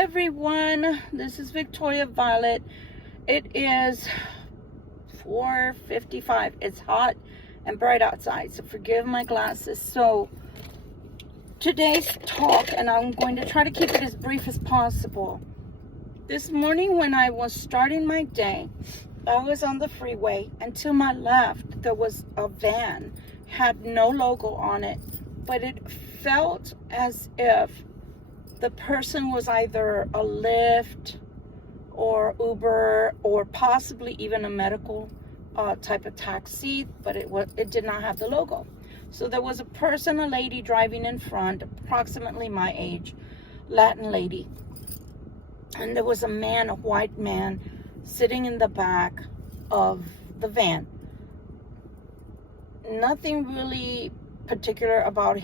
everyone, this is Victoria Violet. It is 4:55. It's hot and bright outside, so forgive my glasses. So today's talk, and I'm going to try to keep it as brief as possible. This morning when I was starting my day, I was on the freeway, and to my left there was a van, had no logo on it, but it felt as if the person was either a Lyft or Uber or possibly even a medical type of taxi, but it did not have the logo. So there was a person, a lady driving in front, approximately my age, Latin lady, and there was a man, a white man, sitting in the back of the van. Nothing really particular about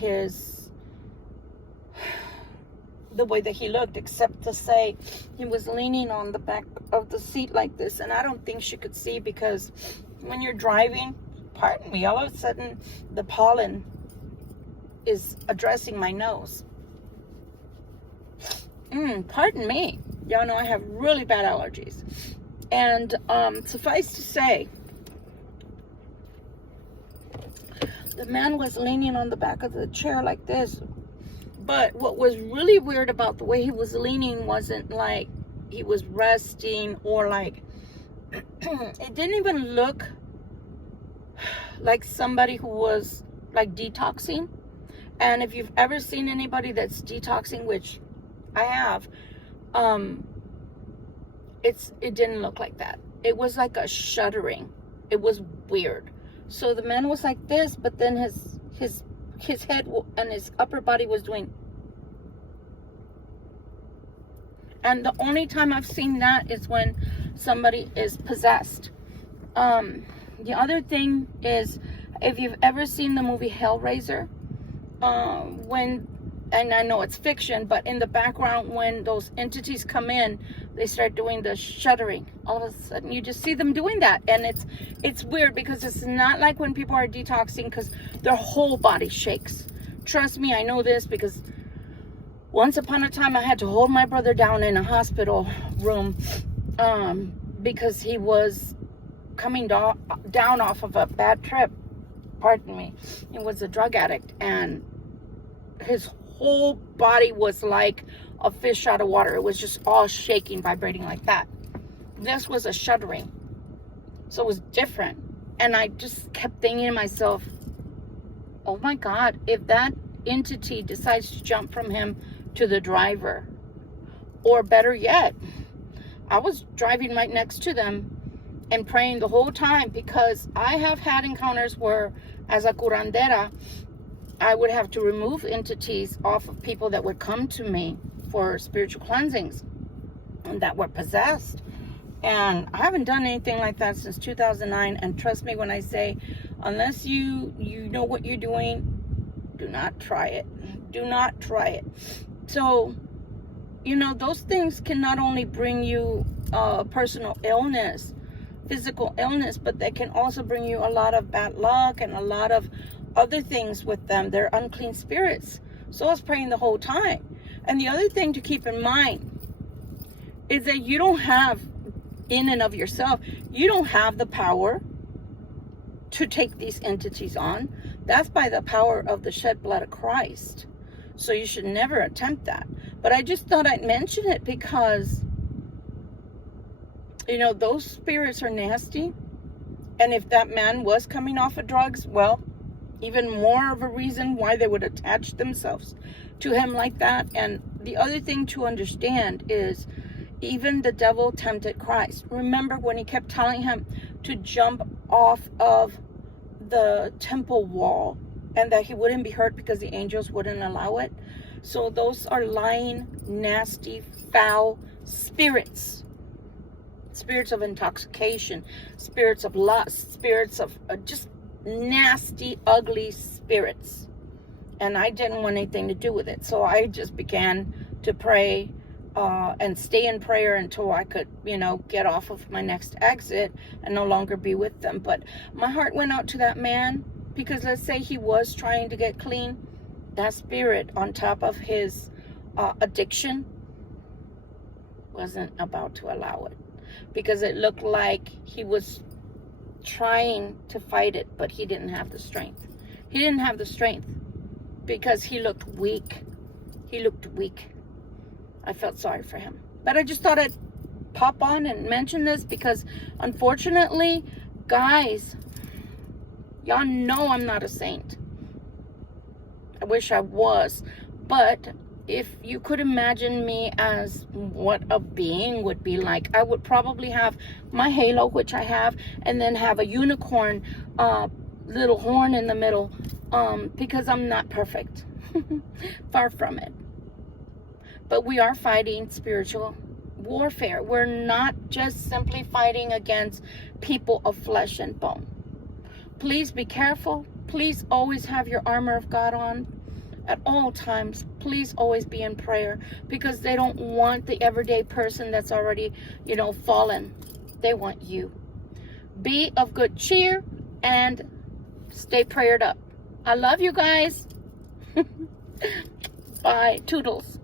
the way that he looked, except to say he was leaning on the back of the seat like this, and I don't think she could see, because when you're driving, pardon me, all of a sudden the pollen is addressing my nose. Pardon me, y'all know I have really bad allergies. And suffice to say, the man was leaning on the back of the chair like this. But what was really weird about the way he was leaning wasn't like he was resting or like, it didn't even look like somebody who was like detoxing. And if you've ever seen anybody that's detoxing, which I have, it didn't look like that. It was like a shuddering. It was weird. So the man was like this, but then his head and his upper body was doing. And the only time I've seen that is when somebody is possessed. The other thing is, if you've ever seen the movie Hellraiser, and I know it's fiction, but in the background, when those entities come in, they start doing the shuddering. All of a sudden, you just see them doing that. And it's weird, because it's not like when people are detoxing, because their whole body shakes. Trust me, I know this, because once upon a time, I had to hold my brother down in a hospital room because he was coming down off of a bad trip. Pardon me. He was a drug addict, and his whole body was like a fish out of water. It was just all shaking, vibrating like that. This was a shuddering. So it was different. And I just kept thinking to myself, oh my God, if that entity decides to jump from him to the driver, or better yet, I was driving right next to them and praying the whole time, because I have had encounters where, as a curandera, I would have to remove entities off of people that would come to me for spiritual cleansings and that were possessed. And I haven't done anything like that since 2009. And trust me when I say, unless you know what you're doing, do not try it. Do not try it. So, those things can not only bring you personal illness, physical illness, but they can also bring you a lot of bad luck and a lot of other things with them. They're unclean spirits. So I was praying the whole time. And the other thing to keep in mind is that you don't have, in and of yourself, you don't have the power to take these entities on. That's by the power of the shed blood of Christ. So you should never attempt that. But I just thought I'd mention it because, those spirits are nasty. And if that man was coming off of drugs, well, even more of a reason why they would attach themselves to him like that. And the other thing to understand is, even the devil tempted Christ. Remember when he kept telling him to jump off of the temple wall and that he wouldn't be hurt because the angels wouldn't allow it? So those are lying, nasty, foul spirits. Spirits of intoxication, spirits of lust, spirits of just nasty, ugly spirits. And I didn't want anything to do with it. So I just began to pray and stay in prayer until I could, get off of my next exit and no longer be with them. But my heart went out to that man, because let's say he was trying to get clean. That spirit, on top of his addiction, wasn't about to allow it, because it looked like he was trying to fight it, but he didn't have the strength. He didn't have the strength because he looked weak. He looked weak. I felt sorry for him. But I just thought I'd pop on and mention this because, unfortunately, guys, y'all know I'm not a saint. I wish I was. But if you could imagine me as what a being would be like, I would probably have my halo, which I have, and then have a unicorn little horn in the middle, because I'm not perfect. Far from it. But we are fighting spiritual warfare. We're not just simply fighting against people of flesh and bone. Please be careful. Please always have your armor of God on at all times. Please always be in prayer, because they don't want the everyday person that's already, fallen. They want you. Be of good cheer and stay prayed up. I love you guys. Bye. Toodles.